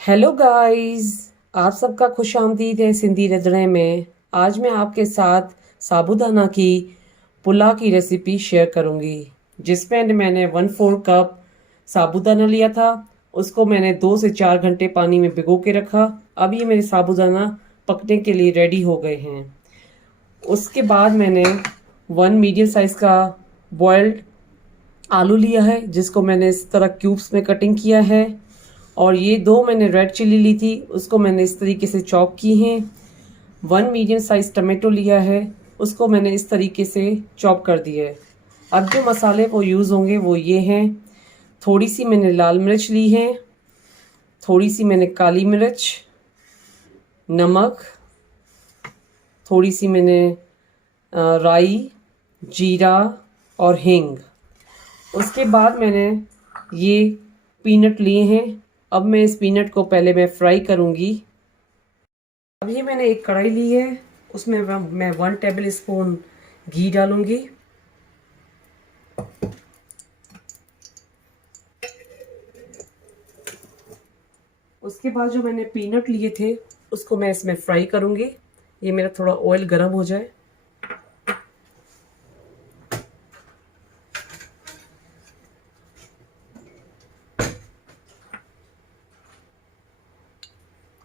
Hello guys. आप सबका खुश आमदीद है सिंधी रंधणे में। आज मैं आपके साथ साबूदाना की पुलाव की रेसिपी शेयर करूंगी, जिसमें मैंने 1/4 कप साबूदाना लिया था। उसको मैंने 2 से 4 घंटे पानी में भिगो के रखा। अब ये मेरे साबूदाना पकने के लिए रेडी हो गए हैं। उसके बाद मैंने 1 मीडियम साइज़ का बॉयल्ड आलू लिया है, जिसको मैंने इस तरह क्यूब्स में कटिंग किया है। और ये 2 मैंने रेड चिली ली थी, उसको मैंने इस तरीके से चॉप की हैं। 1 मीडियम साइज़ टमाटो लिया है, उसको मैंने इस तरीके से चॉप कर दिया है। अब जो मसाले वो यूज़ होंगे वो ये हैं। थोड़ी सी मैंने लाल मिर्च ली है, थोड़ी सी मैंने काली मिर्च, नमक, थोड़ी सी मैंने राई, जीरा और हींग। उसके बाद मैंने ये पीनट लिए हैं। अब मैं इस पीनट को पहले मैं फ्राई करूंगी। अब ये मैंने एक कढ़ाई ली है, उसमें मैं 1 टेबल स्पून घी डालूंगी। उसके बाद जो मैंने पीनट लिए थे उसको मैं इसमें फ्राई करूंगी। ये मेरा थोड़ा ऑयल गर्म हो जाए।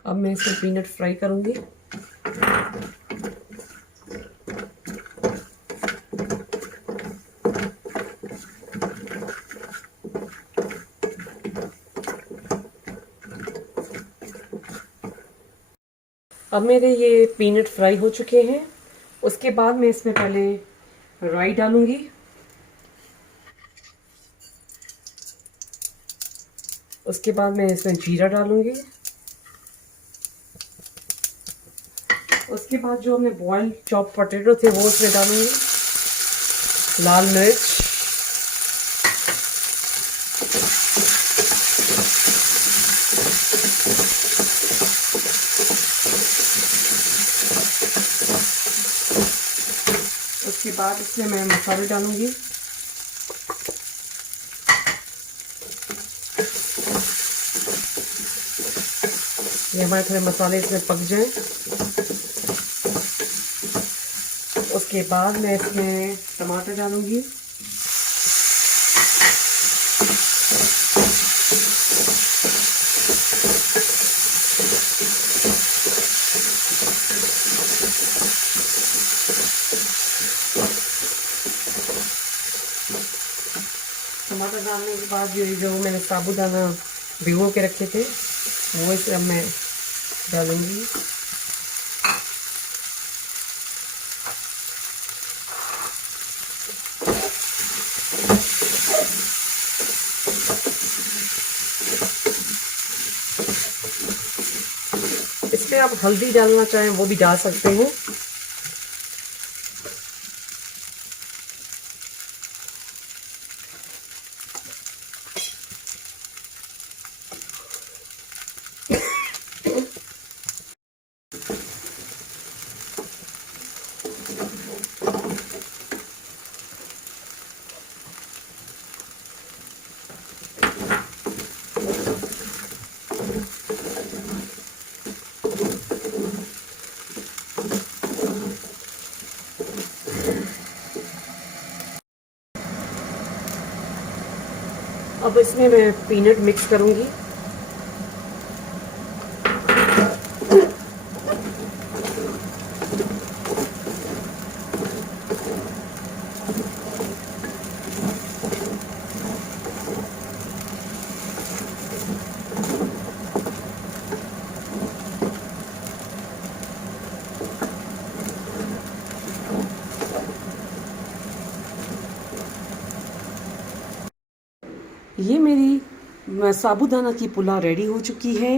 अब मैं इसमें पीनट फ्राई करूंगी। अब मेरे ये पीनट फ्राई हो चुके हैं। उसके बाद मैं इसमें पहले राई डालूंगी। उसके बाद मैं इसमें जीरा डालूंगी। उसके बाद जो हमने बॉयल चॉप पोटैटो थे वो उसमें डालूंगी। लाल मिर्च, उसके बाद इसमें मैं मसाले डालूंगी। ये हमारे थोड़े मसाले इसमें पक जाएं। उसके बाद मैं इसमें टमाटर डालूंगी। टमाटर डालने के बाद ये जो मैंने साबूदाना भिगो के रखे थे वो इसमें मैं डालूंगी। इसमें आप हल्दी डालना चाहें वो भी डाल सकते हैं। अब इसमें मैं पीनट मिक्स करूंगी। ये मेरी साबूदाना की पुलाव रेडी हो चुकी है।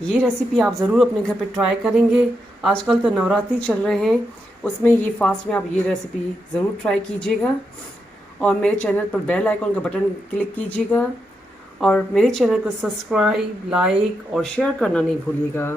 ये रेसिपी आप ज़रूर अपने घर पे ट्राई करेंगे। आजकल तो नवरात्रि चल रहे हैं, उसमें ये फास्ट में आप ये रेसिपी ज़रूर ट्राई कीजिएगा। और मेरे चैनल पर बेल आइकॉन का बटन क्लिक कीजिएगा और मेरे चैनल को सब्सक्राइब, लाइक और शेयर करना नहीं भूलिएगा।